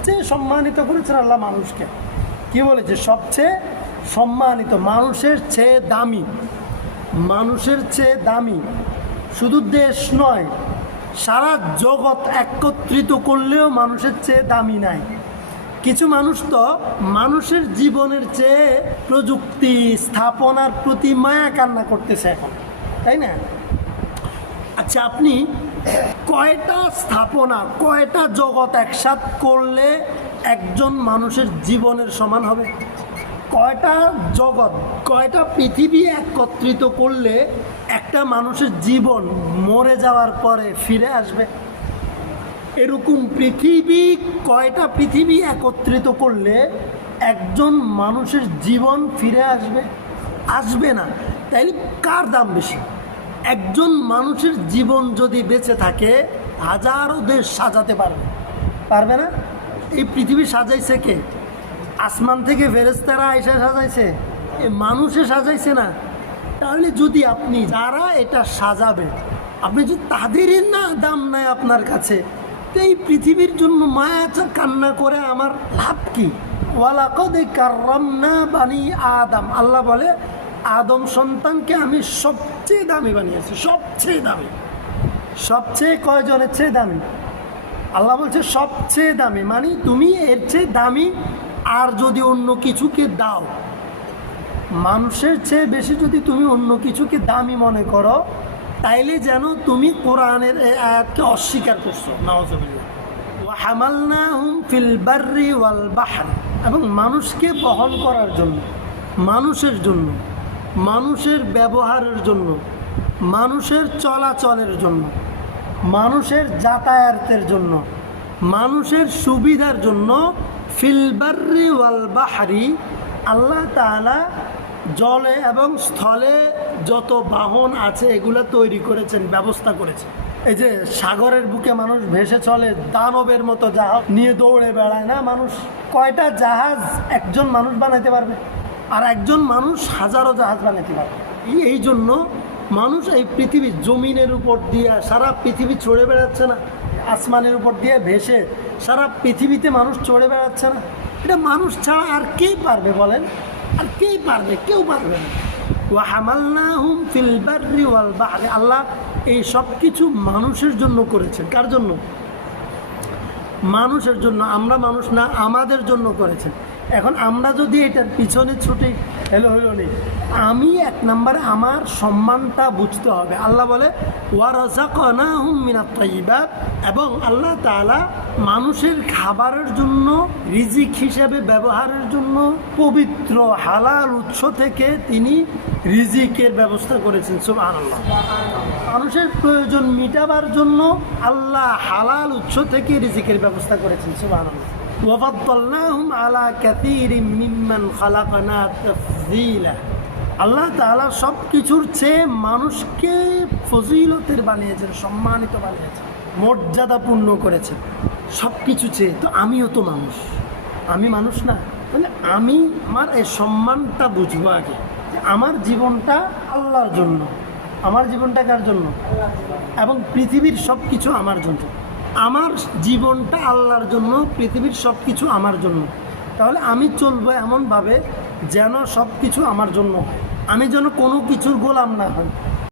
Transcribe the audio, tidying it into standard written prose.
সবচেয়ে সম্মানিত করেছেন আল্লাহ মানুষকে। কি বলেছে? সবচেয়ে সম্মানিত, মানুষের চেয়ে দামি, মানুষের চেয়ে দামি। শুধু দেশ নয়, সারা জগৎ একত্রিত করলেও মানুষের চেয়ে দামি নাই। কিছু মানুষ তো মানুষের জীবনের চেয়ে প্রযুক্তি স্থাপনার প্রতি মায়া কান্না করতেছে এখন, তাই না? আচ্ছা, আপনি কয়টা স্থাপনা, কয়টা জগৎ একসাথ করলে একজন মানুষের জীবনের সমান হবে? কয়টা জগৎ, কয়টা পৃথিবী একত্রিত করলে একটা মানুষের জীবন মরে যাওয়ার পরে ফিরে আসবে? এরকম পৃথিবী, কয়টা পৃথিবী একত্রিত করলে একজন মানুষের জীবন ফিরে আসবে? আসবে না। তাইলে কার দাম বেশি? একজন মানুষের জীবন যদি বেঁচে থাকে হাজারো দেশ সাজাতে পারবে, পারবে না? এই পৃথিবী সাজাইছে কে? আসমান থেকে ফেরেশতারা এসে সাজাইছে? মানুষে সাজাইছে না? তাহলে যদি আপনি, যারা এটা সাজাবে, আপনি যদি তাদেরই না দাম নাই আপনার কাছে, তো এই পৃথিবীর জন্য মায়া কান্না করে আমার লাভ কি? ওয়ালাকাদ কাররামনা বানি আদম, আল্লাহ বলে আদম সন্তানকে আমি সবচেয়ে দামি বানিয়েছি, সবচেয়ে দামি। সবচেয়ে কয়জনের চেয়ে দামি? আল্লাহ বলছে সবচেয়ে দামি, মানে তুমি এর চেয়ে দামি। আর যদি অন্য কিছুকে দাও, মানুষের চেয়ে বেশি যদি তুমি অন্য কিছুকে দামি মনে করো, তাইলে যেন তুমি কোরআনের এই আয়াতকে অস্বীকার করছো। নাউযুবিল্লাহ। ওয়া হামালনাহুম ফিল বাররি ওয়াল বাহর, এবং মানুষকে বহন করার জন্য, মানুষের জন্য, মানুষের ব্যবহারের জন্য, মানুষের চলাচলের জন্য, মানুষের যাতায়াতের জন্য, মানুষের সুবিধার জন্য ফিল বাররি ওয়াল বাহরি, আল্লাহ তাআলা জলে এবং স্থলে যত বাহন আছে এগুলো তৈরি করেছেন, ব্যবস্থা করেছেন। এই যে সাগরের বুকে মানুষ ভেসে চলে, দানবের মতো জাহাজ নিয়ে দৌড়ে বেড়ায় না মানুষ? কয়টা জাহাজ একজন মানুষ বানাইতে পারবে? আর একজন মানুষ হাজারো জাহাজ বানাইতে পারবে। এই জন্য মানুষ এই পৃথিবীর জমিনের উপর দিয়ে সারা পৃথিবী চড়ে বেড়াচ্ছে না? আসমানের উপর দিয়ে ভেসে সারা পৃথিবীতে মানুষ চড়ে বেড়াচ্ছে না? এটা মানুষ ছাড়া আর কেই পারবে বলেন? আর কেই পারবে? কেউ পারবে না। ওয়া হামালনাহুম ফিল বাররি ওয়াল বাহরি, আল্লাহ এই সব কিছু মানুষের জন্য করেছেন। কার জন্য? মানুষের জন্য। আমরা মানুষ না, আমাদের জন্য করেছেন। এখন আমরা যদি এটার পিছনে ছুটে হলো নেই, আমি এক নম্বরে আমার সম্মানটা বুঝতে হবে। আল্লাহ বলে ওয়া রাযাকনাহুম মিনাত তাইয়্যিবাত, এবং আল্লাহ তাআলা মানুষের খাবারের জন্য, রিজিক হিসেবে ব্যবহারের জন্য পবিত্র হালাল উৎস থেকে তিনি রিজিকের ব্যবস্থা করেছেন। সুবহানাল্লাহ। মানুষের প্রয়োজন মিটাবার জন্য আল্লাহ হালাল উৎস থেকে রিজিকের ব্যবস্থা করেছেন। সুবহানাল্লাহ। ওয়াফাদ্দালনাহুম আলা কাসীরিম মিম্মান খালাকনা তাফযীলা, আল্লাহ তাআলা সব কিছুর চেয়ে মানুষকে ফজিলতের বানিয়েছেন, সম্মানিত বানিয়েছেন, মর্যাদাপূর্ণ করেছেন সব কিছু চেয়ে। তো আমিও তো মানুষ, আমি মানুষ না? মানে আমি আমার এই সম্মানটা বুঝবো আগে, যে আমার জীবনটা আল্লাহর জন্য। আমার জীবনটা কার জন্য? এবং পৃথিবীর সব কিছু আমার জন্য। আমার জীবনটা আল্লাহর জন্য, পৃথিবীর সব কিছু আমার জন্য। তাহলে আমি চলবো এমনভাবে যেন সব কিছু আমার জন্য হয়, আমি যেন কোনো কিছুর গোলাম না হই।